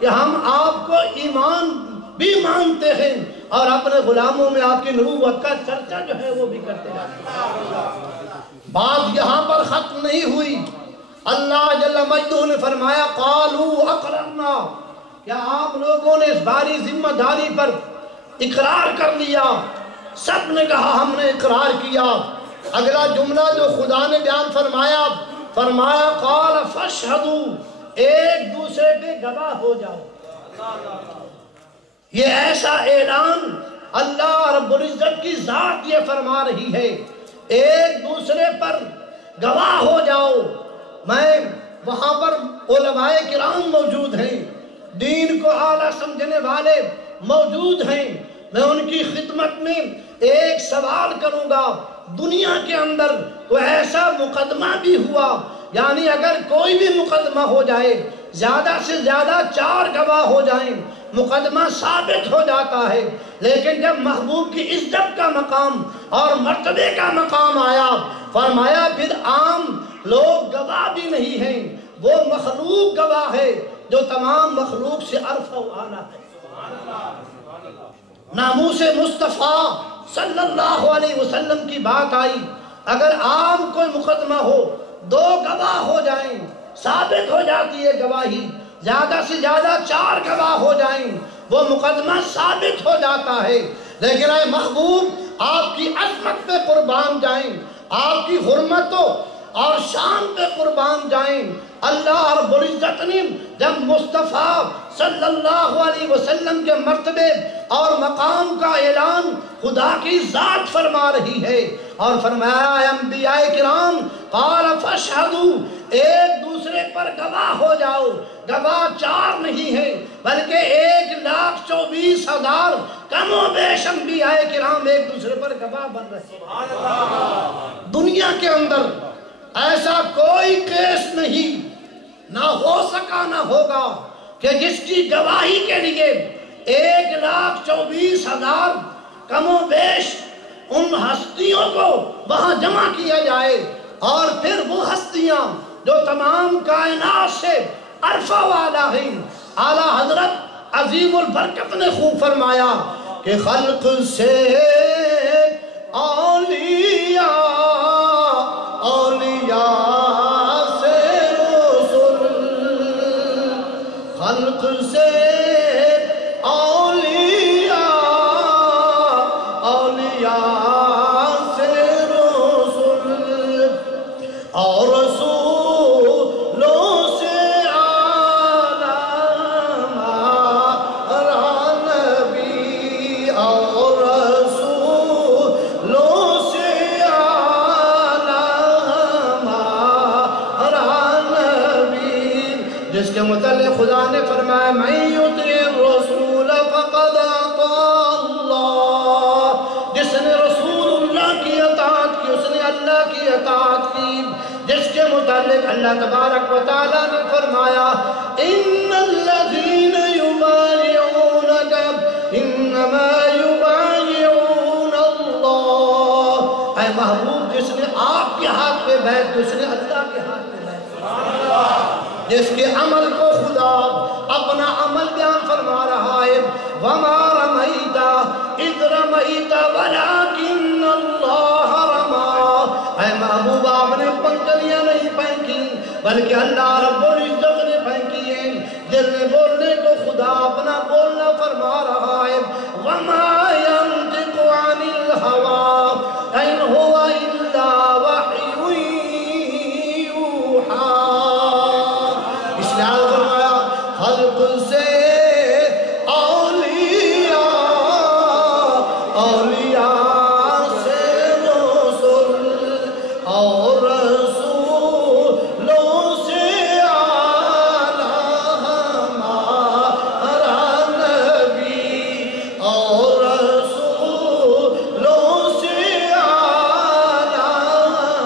کہ ہم آپ کو ایمان بھی مانتے ہیں اور اپنے غلاموں میں آپ کی نبوت کا چرچا جو ہے وہ بھی کرتے ہیں۔ بات یہاں پر ختم نہیں ہوئی، اللہ جل مجدہ نے فرمایا قالوا اقررنا، کیا آپ لوگوں نے اس باری ذمہ داری پر اقرار کر لیا؟ سب نے کہا ہم نے اقرار کیا۔ اگلا جملہ جو خدا نے بیان فرمایا قال فاشہدوا، ایک دوسرے کے گواہ ہو جاؤ۔ یہ ایسا اعلان اللہ رب العزت کی ذات یہ فرما رہی ہے، ایک دوسرے پر گواہ ہو جاؤ۔ میں وہاں پر علماء کرام موجود ہیں، دین کو اعلیٰ سمجھنے والے موجود ہیں، میں ان کی خدمت میں ایک سوال کروں گا۔ دنیا کے اندر کوئی ایسا مقدمہ بھی ہوا، یعنی اگر کوئی بھی مقدمہ ہو جائے، زیادہ سے زیادہ 4 گواہ ہو جائیں، مقدمہ ثابت ہو جاتا ہے، لیکن جب محبوب کی عزت کا مقام اور مرتبے کا مقام آیا، فرمایا پھر عام لوگ گواہ بھی نہیں ہیں، وہ مخلوق گواہ ہے جو تمام مخلوق سے ارفع و اعلیٰ ہے۔ ناموس مصطفیٰ صلی اللہ علیہ وسلم کی بات آئی، اگر عام کوئی مقدمہ ہو، 2 گواہ ہو جائیں، ثابت ہو جاتی ہے گواہی، زیادہ سے زیادہ 4 گواہ ہو جائیں، وہ مقدمہ ثابت ہو جاتا ہے۔ لیکن اے محبوب، آپ کی عظمت پہ قربان جائیں، آپ کی حرمتوں اور شان پہ قربان جائیں۔ اللہ رب العزت نے جب مصطفیٰ صلی اللہ علیہ وسلم کے مرتبے اور مقام کا اعلان خدا کی ذات فرما رہی ہے، اور فرمایا اے انبیاء کرام قال فاشہدوا، ایک دوسرے پر گواہ ہو جاؤ۔ گواہ 4 نہیں ہیں بلکہ 1,24,000 کم و بیش انبیاء کرام ایک دوسرے پر گواہ بن رہے ہیں۔ دنیا کے اندر ایسا کوئی کیس نہیں، نہ ہو سکا نہ ہوگا کہ جس کی گواہی کے لیے 1,24,000 کم و بیش ان ہستیوں کو وہاں جمع کیا جائے، اور پھر وہ ہستیاں جو تمام کائنات سے عرفہ والا ہیں۔ اعلیٰ حضرت عظیم البرکت نے خوب فرمایا کہ خلق سے اولیاء، اولیاء سے رسول، خلق سے اولیاء، اولیاء سے رسول، اور رسولوں سے اعلیٰ ہمارا نبی، اور رسولوں سے اعلیٰ ہمارا نبی، جس کے متعلق خدا نے فرمایا من یطع الرسول فقد اطاع اللہ، جس نے رسول اللہ کی اطاعت کی اس نے اللہ کی اطاعت کی، جس کے متعلق اللہ تبارک و تعالیٰ نے فرمایا ان الذین یبایعونک انما یبایعون اللہ، اے محبوب جس نے آپ کے ہاتھ پہ بیعت کی اس نے اللہ کے ہاتھ پہ بیعت کی، جس کے عمل کو خدا اپنا عمل بیان فرما رہا ہے وما رمیت اذ رمیت ولکن اللہ رمی، اے محبوب آپ نے پنکھڑیاں نہیں پھینکی بلکہ اللہ رب العزت نے پھینکی ہیں۔ دل میں بولنے کو خدا اپنا بولنا فرما رہا ہے وما ينطق عن الهوى ان هو الا وحی یوحی، اس لئے فرمایا خلق سے اولیاء، اولیاء سے رسول، اور رسولوں سے اعلیٰ ہمارا نبی، اور رسولوں سے اعلیٰ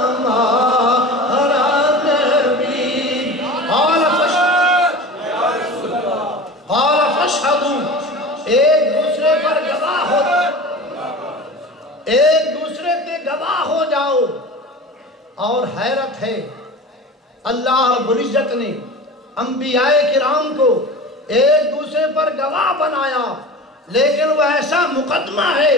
ہمارا نبی۔ قال فاشہدوا، ایک دوسرے پر گواہ ہو، ایک دوسرے کے گواہ ہو جاؤ۔ اور حیرت ہے، اللہ رب العزت نے انبیاء کرام کو ایک دوسرے پر گواہ بنایا، لیکن وہ ایسا مقدمہ ہے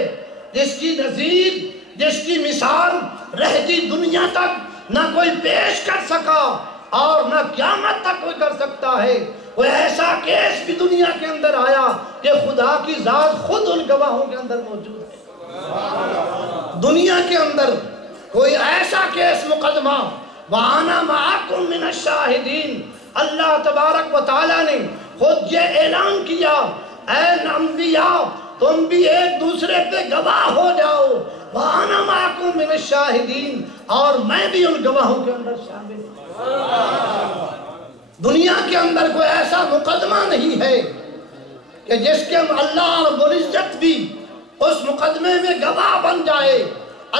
جس کی نظیر، جس کی مثال رہتی دنیا تک نہ کوئی پیش کر سکا اور نہ قیامت تک کوئی کر سکتا ہے۔ وہ ایسا کیس بھی دنیا کے اندر آیا کہ خدا کی ذات خود ان گواہوں کے اندر موجود ہے۔ دنیا کے اندر کوئی ایسا کیس مقدمہ، وَأَنَا مَعَكُمْ مِنَ الشَّاهِدِينَ، اللہ تبارک و تعالیٰ نے خود یہ اعلان کیا، اے انبیاء تم بھی ایک دوسرے پہ گواہ ہو جاؤ، وَأَنَا مَعَكُمْ مِنَ الشَّاهِدِينَ، اور میں بھی ان گواہوں کے اندر شامل ہوں۔ دنیا کے اندر کوئی ایسا مقدمہ نہیں ہے کہ جس کے اللہ رب العزت بھی اس مقدمے میں گواہ بن جائے۔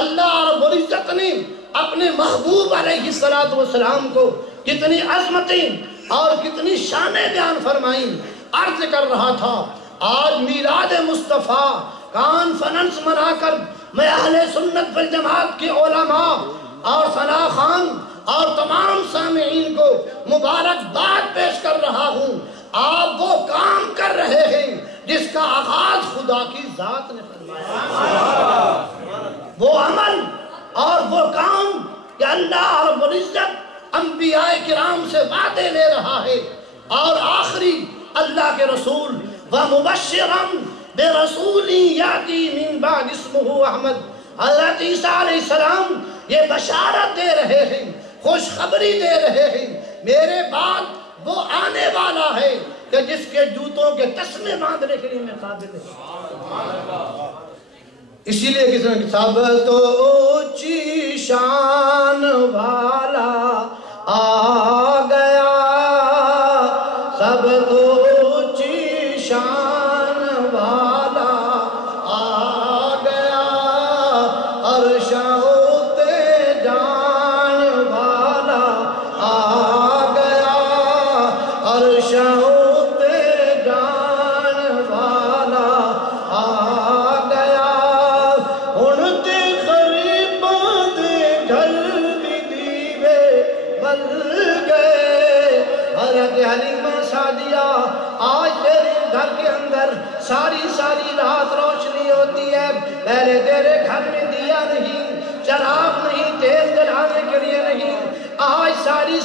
اللہ رب العزت نے اپنے محبوب علیہ السلام کو کتنی عظمتیں اور کتنی شانیں بیان فرمائیں۔ عرض کر رہا تھا آج میلاد مصطفیٰ کانفرنس منا کر میں اہل سنت والجماعت کے علماء اور ثنا خان اور تمام سامعین کو مبارکباد پیش کر رہا ہوں۔ آپ وہ کام کر رہے ہیں جس کا آغاز خدا کی ذات نے فرمایا، وہ عمل اور وہ کام کہ اللہ رب العزت انبیاء کرام سے وعدے لے رہا ہے، اور آخری اللہ کے رسول وَمُبَشِّرًا بِرَسُولٍ يَأْتِي مِن بَعْدِ اسْمُهُ احمد، حضرت عیسیٰ علیہ السلام یہ بشارت دے رہے ہیں، خوشخبری دے رہے ہیں، میرے بعد وہ آنے والا ہے کہ جس کے جوتوں کے تسمے باندھنے کے لیے میں قابل ہے۔ اسی لئے کسی نے سب تو اونچی شان والا آ گیا، سب تو اونچی شان والا آ گیا، عرش اُتے جان والا آ گیا، عرش اُتے جان والا آ گیا، ان تے غریباں دے گھر بھی دیوے بل گئے۔ حضرت حلیمہ سعدیہ آج تیرے گھر کے اندر ساری رات روشنی ہوتی ہے، پہلے تیرے گھر میں دیا نہیں، چراغ نہیں، تیل جلانے کے لیے نہیں، آج ساری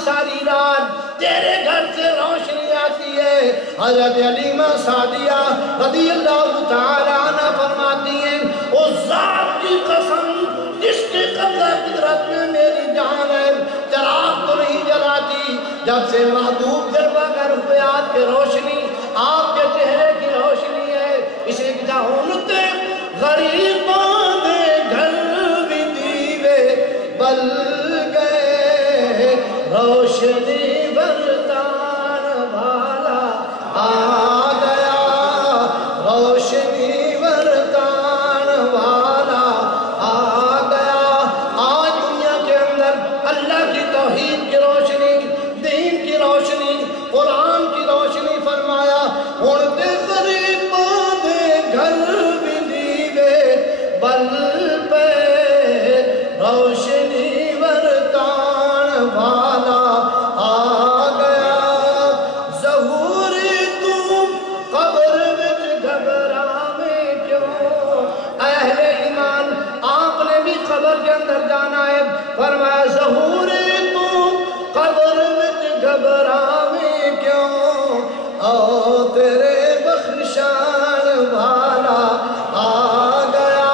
رات تیرے گھر سے روشنی آتی ہے۔ حضرت حلیمہ سعدیہ رضی اللہ تعالیٰ عنہ فرماتی ہیں اس ذات کی قسم جس کے قبضہ قدرت میں میری جان ہے، چراغ تو نہیں جلاتی، جب سے محبوب جلوہ گر ہوئے آپ کے روشنی، آپ کے چہرے کی روشنی ہے، اسے کہا انتے غریباں دے گھر بھی دیوے بل گئے، روشنی برتان والا آ گیا، روشنی برتان والا آ گیا۔ آج دنیا کے اندر اللہ کی توحید کی روشنی، دین کی روشنی، قرآن کی روشنی فرمایا، اڑتے غریباں دے گھر بھی دیوے بل پہ، روشنی برتان والا آ گیا۔ ظہور تم قبر وچ گھبراویں کیوں، اہل ایمان آپ نے بھی قبر کے اندر جانا ہے، فرمایا ظہور تم قبر وچ گھبراویں کیوں، او تیرے بخشان والا آ گیا،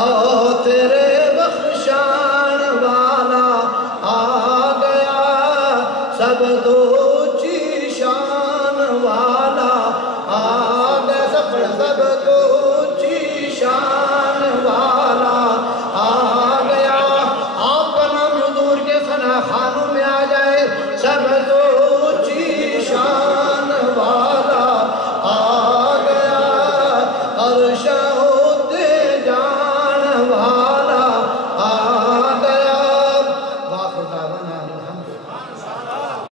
او تیرے بخشان والا آ گیا، سب تو